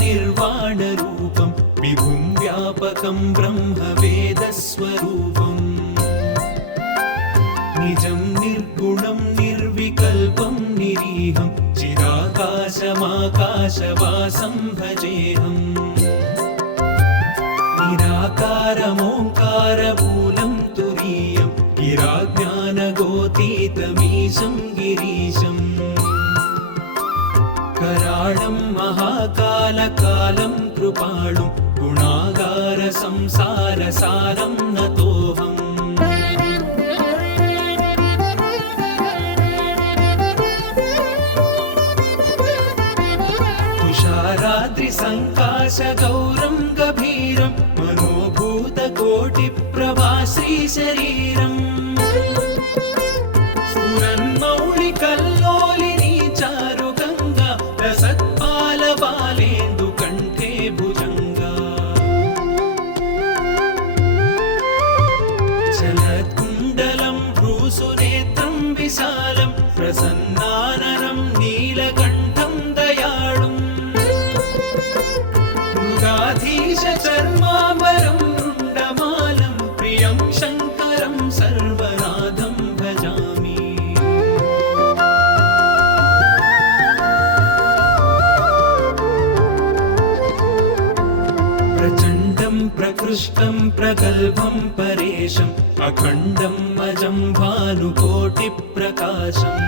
निर्वाणरूपं विभुं व्यापकं ब्रह्मवेदस्वरूपम् निजं निर्गुणं निर्विकल्पं निरीहं चिदाकाशमाकाशवासं भजेऽहम् निराकारमोङ्कारमूलं तुरीयं गिराज्ञानगोतीतमीशं गिरीशम् कराळं महाकालकालं कृपाणुं गुणागारसंसारसारं नतोऽहम् तुषाराद्रिसङ्काशगौरं गभीरं मनोभूतकोटिप्रभा श्रीशरीरम् स्फुरन्मौलिकल्लोलिनी चारुगङ्गा रसत्पालबालेन्दुकण्ठे भुजङ्गा चलत्कुण्डलं भ्रूसुनेत्रं विशालं प्रसन्नाननं नीलकण्ठं दयाळुम् मृगाधीशचर्माम्बरं रुण्डमालं प्रियं शङ्करं सर्वनाथं भजामि प्रचण्डं प्रकृष्टं प्रगल्भं परेशम् अखण्डं अजं भानुकोटिप्रकाशम्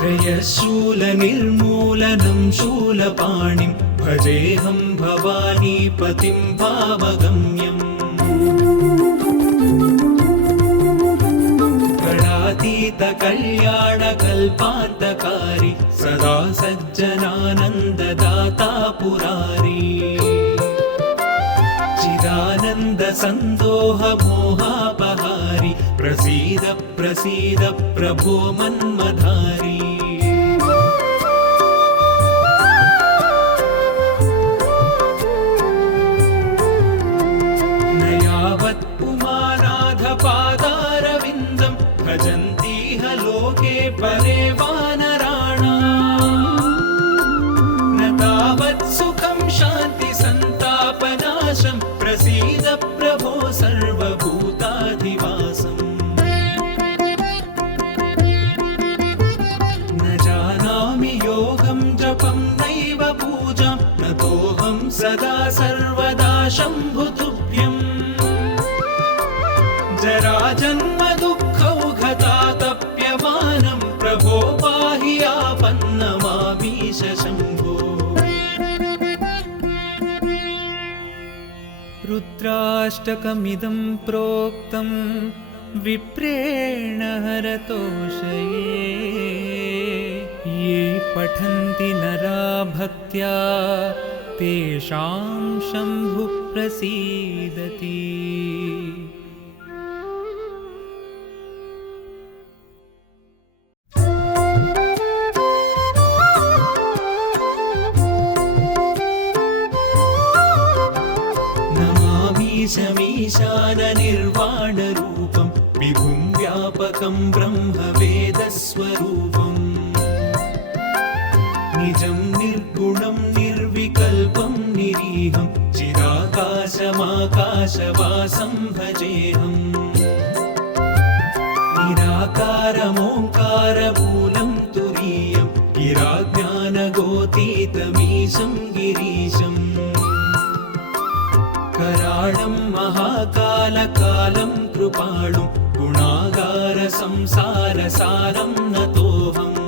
त्रयशूलनिर्मूलनं शूलपाणिं भजेऽहं भवानीपतिं भावगम्यम् गणातीतकल्याणकल्पान्तकारी सदा सज्जनानन्ददाता पुरारी चिदानन्दसन्दोहमोहापहारि प्रसीद प्रसीद प्रभो मन्मधारी न यावत् पुमानाथपादारविन्दं भजन्तीह लोके परे वानराणाम् न तावत् सुखं शान्तिसन्तापनाशं प्रसीद प्रभो सर्वभूताधिवासम् न जानामि योगं जपं नैव पूजां नतोऽहं सदा सर्वदा शम्भुतुभ्यम् जराजन्म दुःखौघतातप्यमानं प्रभो पाहि आपन्नमामीश शम्भो रुद्राष्टकमिदं प्रोक्तं विप्रेण हरतोषये ये पठन्ति नरा भक्त्या तेषां शम्भुः प्रसीदति मीशाननिर्वाणरूपं विभुं व्यापकं ब्रह्मवेदस्वरूपम् निजं निर्गुणं निर्विकल्पं निरीहं चिदाकाशमाकाशवासं भजेऽहम् निराकारमोङ्कारमूलं तुरीयं गिराज्ञानगोतीतमीशं गिरीशम् कराळं महाकालकालं कृपाणुं गुणागारसंसारसारं नतोऽहम्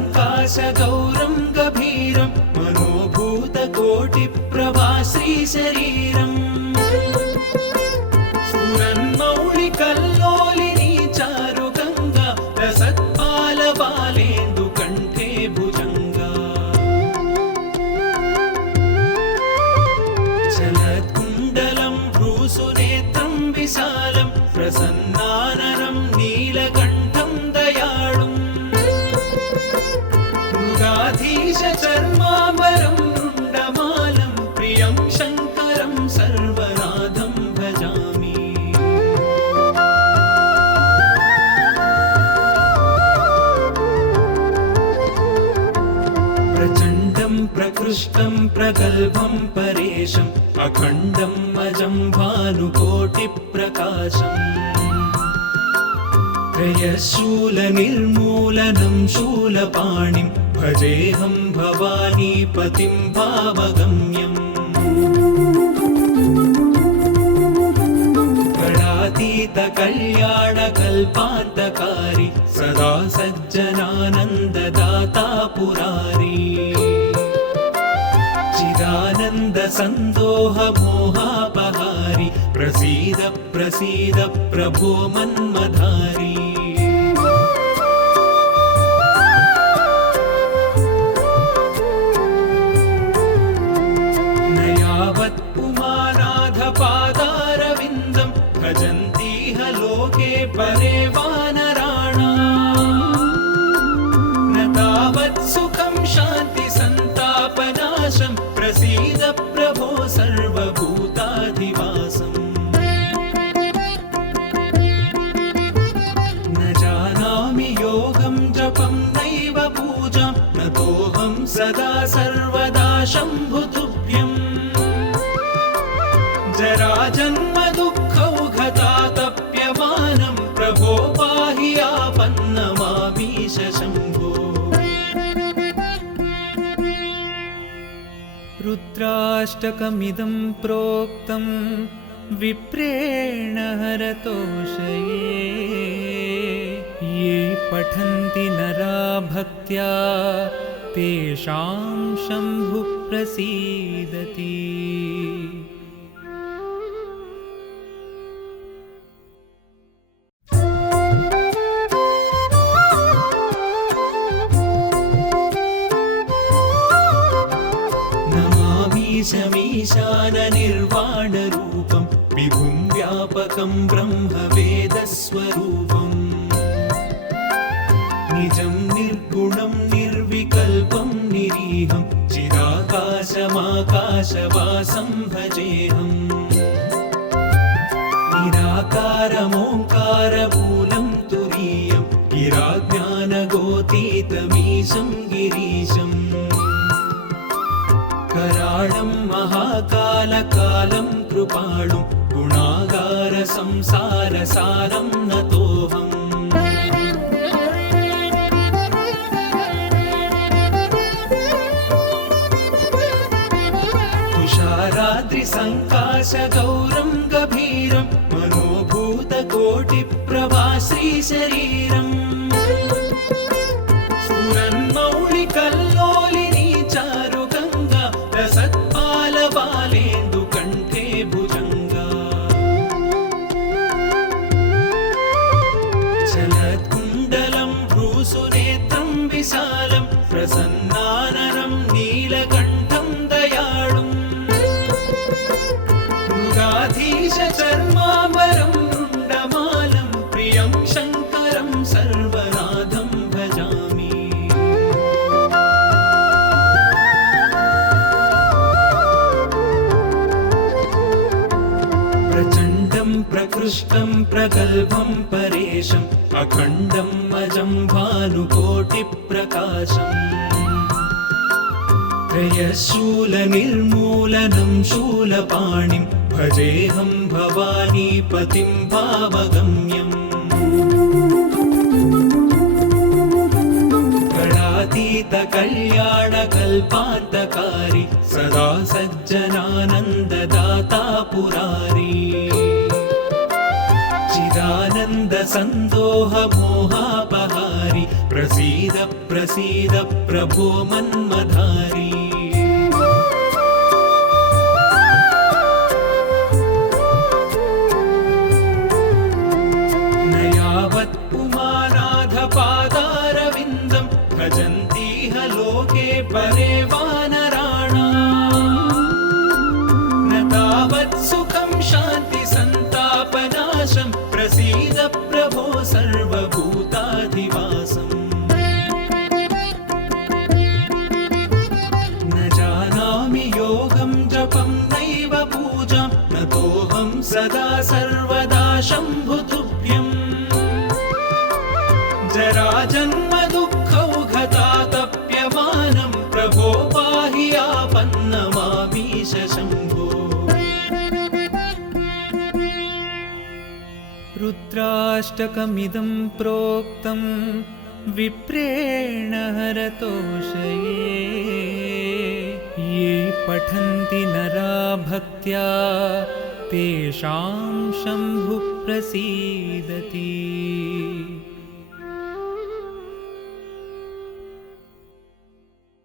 तुषाराद्रिसङ्काशगौरं गभीरं मनोभूतकोटिप्रभा श्रीशरीरम् स्फुरन्मौलिकल्लोलिनी चारुगङ्गा रसत्पालबालेन्दुकण्ठे भुजङ्गा चलत्कुण्डलं भ्रूसुनेत्रं विशालं प्रसन्नाननं नीलकण्ठं दयाळुम् मृगाधीशचर्माम्बरं रुण्डमालं प्रियं शङ्करं सर्वनाथं भजामि प्रचण्डं प्रकृष्टं प्रगल्भं परेशम् अखण्डम् अजं भानुकोटिप्रकाशम् त्रयशूलनिर्मूलनं शूलपाणिं भजेऽहं भवानीपतिं भावगम्यम् कल्याणकल्पान्तकारी सदा सज्जनानन्ददाता पुरारी चिदानन्दसन्दोह मोहापहारी प्रसीद प्रसीद प्रभो मन्मधारी न यावत् पुमानाधपादारविन्दं भजन्तीह लोके परे वानराणाम् न तावत् सुखं शान्ति सन्तापनाशं प्रसीद प्रभो सर्वभूताधिवासम् न जानामि योगं जपं नैव पूजां नतोऽहं सदा सर्वदा शम्भुतुभ्यम् जराजन्म दुःखौघतातप्यमानं प्रभो पाहि आपन्नमामीश शम्भो रुद्राष्टकमिदं प्रोक्तं विप्रेण हरतोषये ये पठन्ति नरा भक्त्या तेषां शम्भुः प्रसीदति ईशाननिर्वाणरूपं विभुं व्यापकं ब्रह्मवेदस्वरूपम् निजं निर्गुणं निर्विकल्पं निरीहं चिदाकाशमाकाशवासं भजेऽहम् निराकारमोङ्कारमूलं तुरीयं गिराज्ञानगोतीतमीशं गिरीशम् कराळं महाकालकालं कृपाणुं गुणागार संसारसारं नतोऽहम् तुषाराद्रिसङ्काशगौरं गभीरं मनोभूतकोटिप्रभाश्रीशरीरम् स्फुरन्मौलिकल्लोलिनी चारुगङ्गा रसत्पालबालेन्दुकण्ठे भुजङ्गा चलत्कुण्डलं भ्रूसुनेत्रं विशालं प्रसन्नाननं नीलकण्ठं दयाळुम् मृगाधीशचर्माम्बरं रुण्डमालं प्रियं शङ्करं सर्वनाथं भजामि प्रचण्डं प्रकृष्टं प्रगल्भं परेशम् अखण्डम् अजं भानुकोटिप्रकाशम् त्रयशूलनिर्मूलनं शूलपाणिं भजेऽहं भवानीपतिं भावगम्यम् कल्याणकल्पान्तकारी सदा सज्जनानन्ददाता पुरारी चिदानन्दसन्दोह मोहापहारी प्रसीद प्रसीद प्रभो मन्मधारी न यावत् पुमानाधपादारविन्दं भजन्तीह लोके परे वानराणाम् न तावत् सुखं शान्ति सन्तापनाशं प्रसीद प्रभो सर्वभूताधिवासम् न जानामि योगं जपं नैव पूजां नतोऽहं सदा सर्वदा शम्भुतुभ्यम् जराजन्म दुःखौघतातप्यमानं प्रभो रुद्राष्टकमिदं प्रोक्तं विप्रेण हरतोषये ये पठन्ति नरा भक्त्या तेषां शम्भुः प्रसीदति।